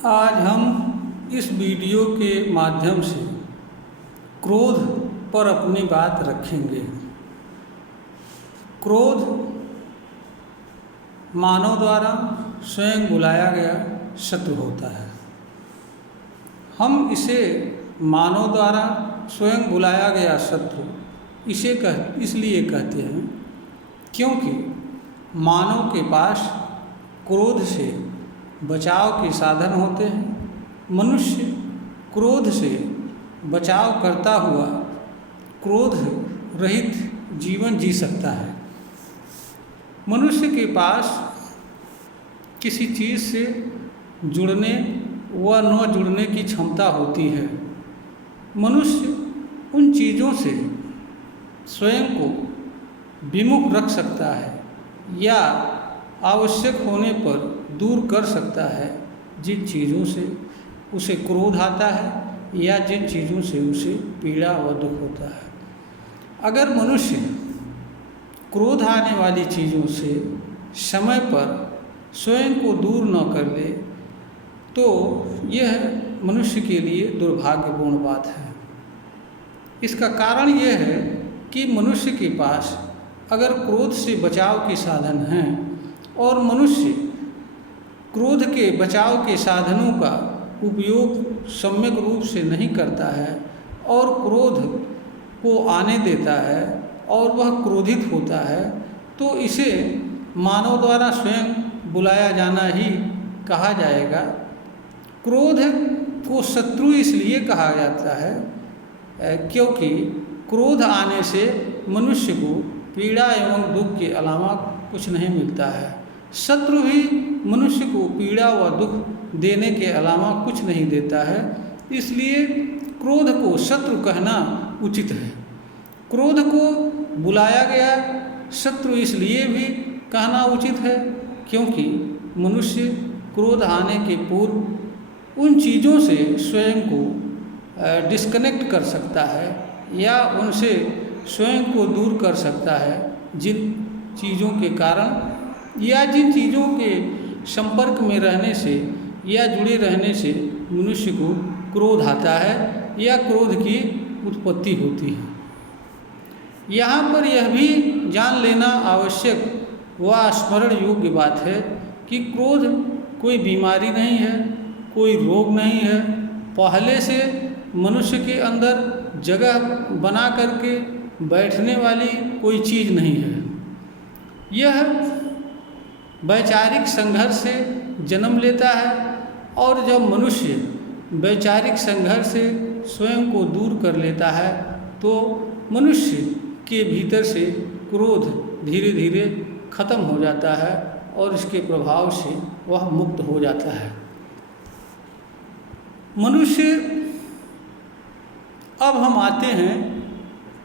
आज हम इस वीडियो के माध्यम से क्रोध पर अपनी बात रखेंगे। क्रोध मानव द्वारा स्वयं बुलाया गया शत्रु होता है। हम इसे मानव द्वारा स्वयं बुलाया गया शत्रु इसलिए कहते हैं क्योंकि मानव के पास क्रोध से बचाव के साधन होते हैं। मनुष्य क्रोध से बचाव करता हुआ क्रोध रहित जीवन जी सकता है। मनुष्य के पास किसी चीज़ से जुड़ने व न जुड़ने की क्षमता होती है। मनुष्य उन चीज़ों से स्वयं को विमुख रख सकता है या आवश्यक होने पर दूर कर सकता है जिन चीज़ों से उसे क्रोध आता है या जिन चीज़ों से उसे पीड़ा व दुख होता है। अगर मनुष्य क्रोध आने वाली चीज़ों से समय पर स्वयं को दूर न कर ले तो यह मनुष्य के लिए दुर्भाग्यपूर्ण बात है। इसका कारण यह है कि मनुष्य के पास अगर क्रोध से बचाव के साधन हैं और मनुष्य क्रोध के बचाव के साधनों का उपयोग सम्यक रूप से नहीं करता है और क्रोध को आने देता है और वह क्रोधित होता है तो इसे मानव द्वारा स्वयं बुलाया जाना ही कहा जाएगा। क्रोध को शत्रु इसलिए कहा जाता है क्योंकि क्रोध आने से मनुष्य को पीड़ा एवं दुख के अलावा कुछ नहीं मिलता है। शत्रु भी मनुष्य को पीड़ा व दुख देने के अलावा कुछ नहीं देता है, इसलिए क्रोध को शत्रु कहना उचित है। क्रोध को बुलाया गया शत्रु इसलिए भी कहना उचित है क्योंकि मनुष्य क्रोध आने के पूर्व उन चीज़ों से स्वयं को डिस्कनेक्ट कर सकता है या उनसे स्वयं को दूर कर सकता है जिन चीज़ों के कारण या जिन चीज़ों के संपर्क में रहने से या जुड़े रहने से मनुष्य को क्रोध आता है या क्रोध की उत्पत्ति होती है। यहाँ पर यह भी जान लेना आवश्यक व स्मरण योग्य बात है कि क्रोध कोई बीमारी नहीं है, कोई रोग नहीं है। पहले से मनुष्य के अंदर जगह बना करके बैठने वाली कोई चीज़ नहीं है। यह वैचारिक संघर्ष से जन्म लेता है और जब मनुष्य वैचारिक संघर्ष से स्वयं को दूर कर लेता है तो मनुष्य के भीतर से क्रोध धीरे धीरे खत्म हो जाता है और इसके प्रभाव से वह मुक्त हो जाता है। मनुष्य अब हम आते हैं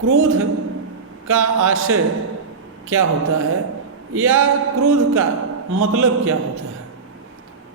क्रोध का आशय क्या होता है या क्रोध का मतलब क्या होता है।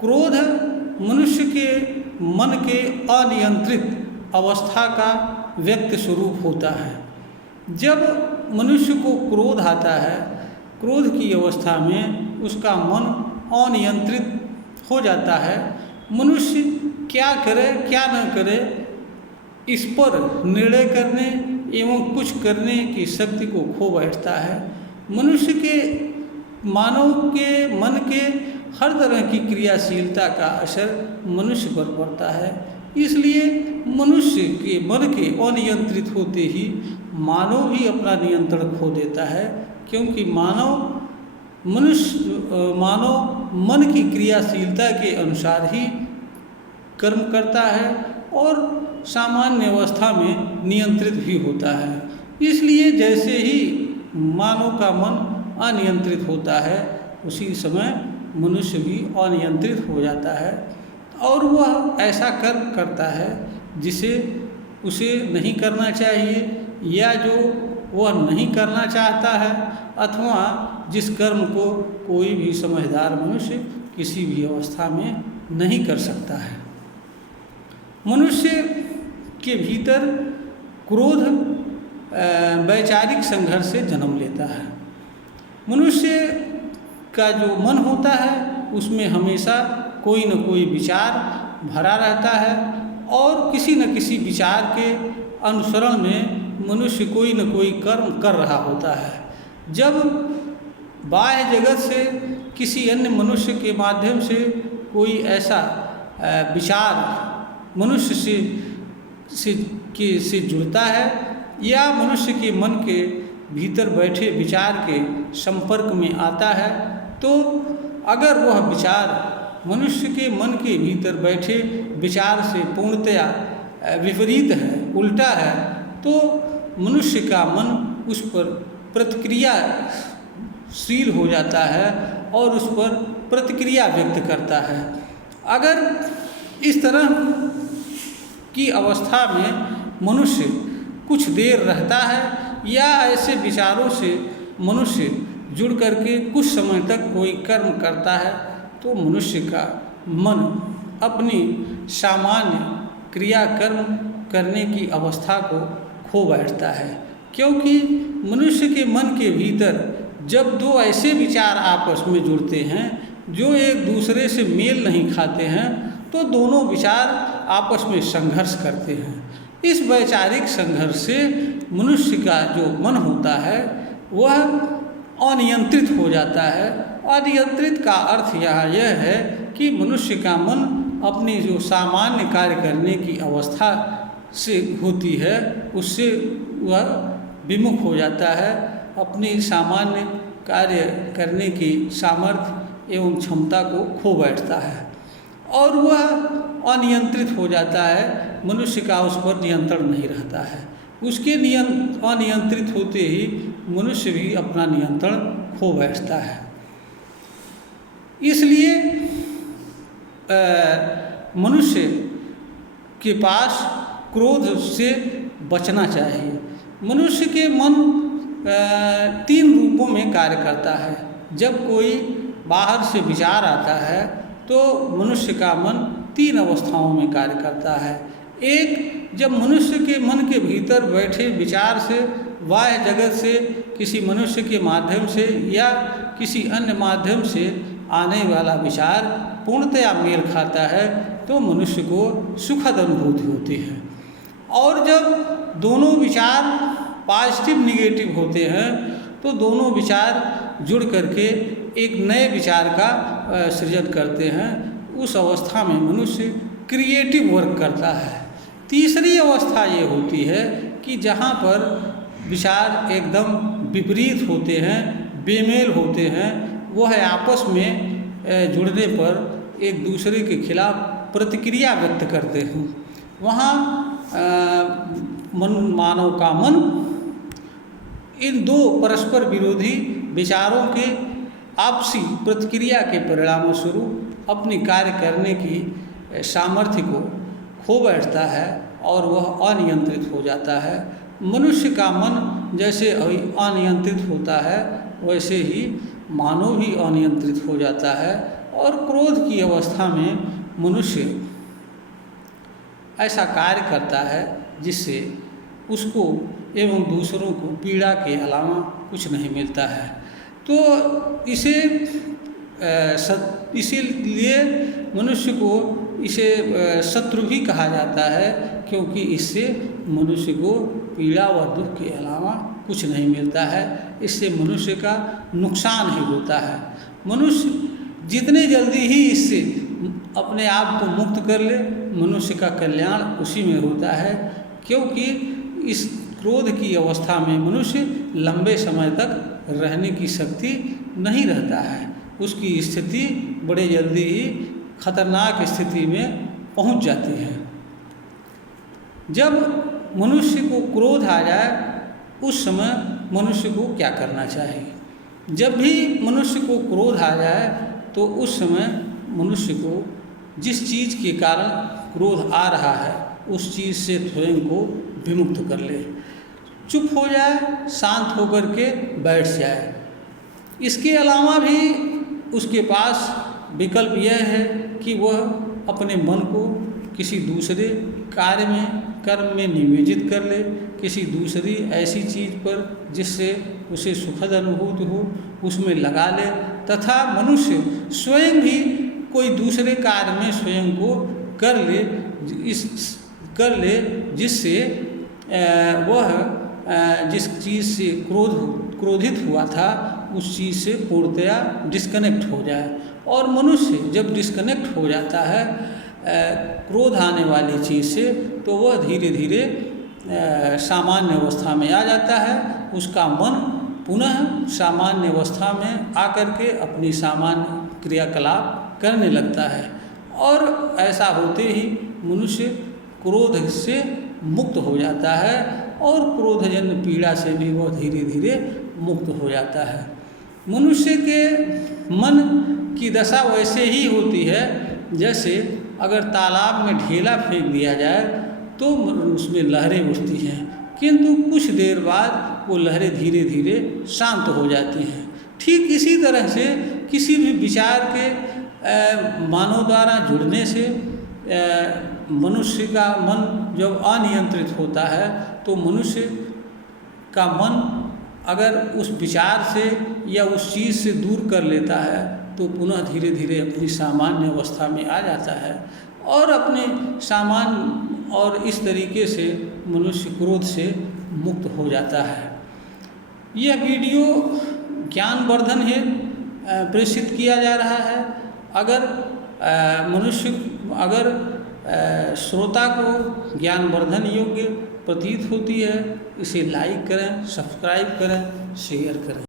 क्रोध मनुष्य के मन के अनियंत्रित अवस्था का व्यक्त स्वरूप होता है। जब मनुष्य को क्रोध आता है, क्रोध की अवस्था में उसका मन अनियंत्रित हो जाता है। मनुष्य क्या करे क्या न करे इस पर निर्णय करने एवं कुछ करने की शक्ति को खो बैठता है। मनुष्य के मानव के मन के हर तरह की क्रियाशीलता का असर मनुष्य पर पड़ता है। इसलिए मनुष्य के मन के अनियंत्रित होते ही मानव भी अपना नियंत्रण खो देता है क्योंकि मानव मन की क्रियाशीलता के अनुसार ही कर्म करता है और सामान्य अवस्था में नियंत्रित भी होता है। इसलिए जैसे ही मानव का मन अनियंत्रित होता है उसी समय मनुष्य भी अनियंत्रित हो जाता है और वह ऐसा कर्म करता है जिसे उसे नहीं करना चाहिए या जो वह नहीं करना चाहता है अथवा जिस कर्म को कोई भी समझदार मनुष्य किसी भी अवस्था में नहीं कर सकता है। मनुष्य के भीतर क्रोध वैचारिक संघर्ष से जन्म लेता है। मनुष्य का जो मन होता है उसमें हमेशा कोई न कोई विचार भरा रहता है और किसी न किसी विचार के अनुसरण में मनुष्य कोई न कोई कर्म कर रहा होता है। जब बाह्य जगत से किसी अन्य मनुष्य के माध्यम से कोई ऐसा विचार मनुष्य से जुड़ता है या मनुष्य के मन के भीतर बैठे विचार के संपर्क में आता है, तो अगर वह विचार मनुष्य के मन के भीतर बैठे विचार से पूर्णतया विपरीत है, उल्टा है, तो मनुष्य का मन उस पर प्रतिक्रियाशील हो जाता है और उस पर प्रतिक्रिया व्यक्त करता है। अगर इस तरह की अवस्था में मनुष्य कुछ देर रहता है या ऐसे विचारों से मनुष्य जुड़ करके कुछ समय तक कोई कर्म करता है, तो मनुष्य का मन अपनी सामान्य क्रियाकर्म करने की अवस्था को खो बैठता है। क्योंकि मनुष्य के मन के भीतर जब दो ऐसे विचार आपस में जुड़ते हैं जो एक दूसरे से मेल नहीं खाते हैं, तो दोनों विचार आपस में संघर्ष करते हैं। इस वैचारिक संघर्ष से मनुष्य का जो मन होता है वह अनियंत्रित हो जाता है। अनियंत्रित का अर्थ यहाँ यह है कि मनुष्य का मन अपनी जो सामान्य कार्य करने की अवस्था से होती है उससे वह विमुख हो जाता है, अपनी सामान्य कार्य करने की सामर्थ्य एवं क्षमता को खो बैठता है और वह अनियंत्रित हो जाता है। मनुष्य का उस पर नियंत्रण नहीं रहता है। उसके अनियंत्रित होते ही मनुष्य भी अपना नियंत्रण खो बैठता है। इसलिए मनुष्य के पास क्रोध से बचना चाहिए। मनुष्य के मन 3 रूपों में कार्य करता है। जब कोई बाहर से विचार आता है तो मनुष्य का मन 3 अवस्थाओं में कार्य करता है। एक, जब मनुष्य के मन के भीतर बैठे विचार से बाह्य जगत से किसी मनुष्य के माध्यम से या किसी अन्य माध्यम से आने वाला विचार पूर्णतया मेल खाता है तो मनुष्य को सुखद अनुभूति होती है। और जब दोनों विचार पॉजिटिव निगेटिव होते हैं तो दोनों विचार जुड़ करके एक नए विचार का सृजन करते हैं। उस अवस्था में मनुष्य क्रिएटिव वर्क करता है। तीसरी अवस्था ये होती है कि जहाँ पर विचार एकदम विपरीत होते हैं, बेमेल होते हैं, वह आपस में जुड़ने पर एक दूसरे के खिलाफ प्रतिक्रिया व्यक्त करते हैं। वहाँ मानव का मन इन 2 परस्पर विरोधी विचारों के आपसी प्रतिक्रिया के परिणाम स्वरूप अपनी कार्य करने की सामर्थ्य को खो बैठता है और वह अनियंत्रित हो जाता है। मनुष्य का मन जैसे अनियंत्रित होता है वैसे ही मानव भी अनियंत्रित हो जाता है और क्रोध की अवस्था में मनुष्य ऐसा कार्य करता है जिससे उसको एवं दूसरों को पीड़ा के अलावा कुछ नहीं मिलता है। तो इसीलिए मनुष्य को इसे शत्रु भी कहा जाता है, क्योंकि इससे मनुष्य को पीड़ा व दुख के अलावा कुछ नहीं मिलता है। इससे मनुष्य का नुकसान ही होता है। मनुष्य जितने जल्दी ही इससे अपने आप को मुक्त कर ले, मनुष्य का कल्याण उसी में होता है, क्योंकि इस क्रोध की अवस्था में मनुष्य लंबे समय तक रहने की शक्ति नहीं रहता है। उसकी स्थिति बड़े जल्दी ही खतरनाक स्थिति में पहुंच जाती है। जब मनुष्य को क्रोध आ जाए उस समय मनुष्य को क्या करना चाहिए? जब भी मनुष्य को क्रोध आ जाए तो उस समय मनुष्य को जिस चीज़ के कारण क्रोध आ रहा है उस चीज़ से स्वयं को विमुक्त कर ले, चुप हो जाए, शांत होकर के बैठ जाए। इसके अलावा भी उसके पास विकल्प यह है कि वह अपने मन को किसी दूसरे कार्य में, कर्म में नियोजित कर ले, किसी दूसरी ऐसी चीज़ पर जिससे उसे सुखद अनुभूति हो उसमें लगा ले, तथा मनुष्य स्वयं भी कोई दूसरे कार्य में स्वयं को कर ले जिससे वह जिस चीज़ से क्रोधित हुआ था उस चीज़ से पूर्णतया डिस्कनेक्ट हो जाए। और मनुष्य जब डिस्कनेक्ट हो जाता है क्रोध आने वाली चीज़ से, तो वह धीरे धीरे सामान्य अवस्था में आ जाता है। उसका मन पुनः सामान्य अवस्था में आकर के अपनी सामान्य क्रियाकलाप करने लगता है, और ऐसा होते ही मनुष्य क्रोध से मुक्त हो जाता है और क्रोधजन्य पीड़ा से भी वह धीरे धीरे मुक्त हो जाता है। मनुष्य के मन की दशा वैसे ही होती है जैसे अगर तालाब में ढेला फेंक दिया जाए तो उसमें लहरें उठती हैं, किंतु कुछ देर बाद वो लहरें धीरे धीरे शांत हो जाती हैं। ठीक इसी तरह से किसी भी विचार के मानव द्वारा जुड़ने से मनुष्य का मन जब अनियंत्रित होता है तो मनुष्य का मन अगर उस विचार से या उस चीज़ से दूर कर लेता है तो पुनः धीरे धीरे अपनी सामान्य अवस्था में आ जाता है और अपने सामान्य, और इस तरीके से मनुष्य क्रोध से मुक्त हो जाता है। यह वीडियो ज्ञानवर्धन हेतु प्रेषित किया जा रहा है। अगर श्रोता को ज्ञानवर्धन योग्य प्रतीत होती है, इसे लाइक करें, सब्सक्राइब करें, शेयर करें।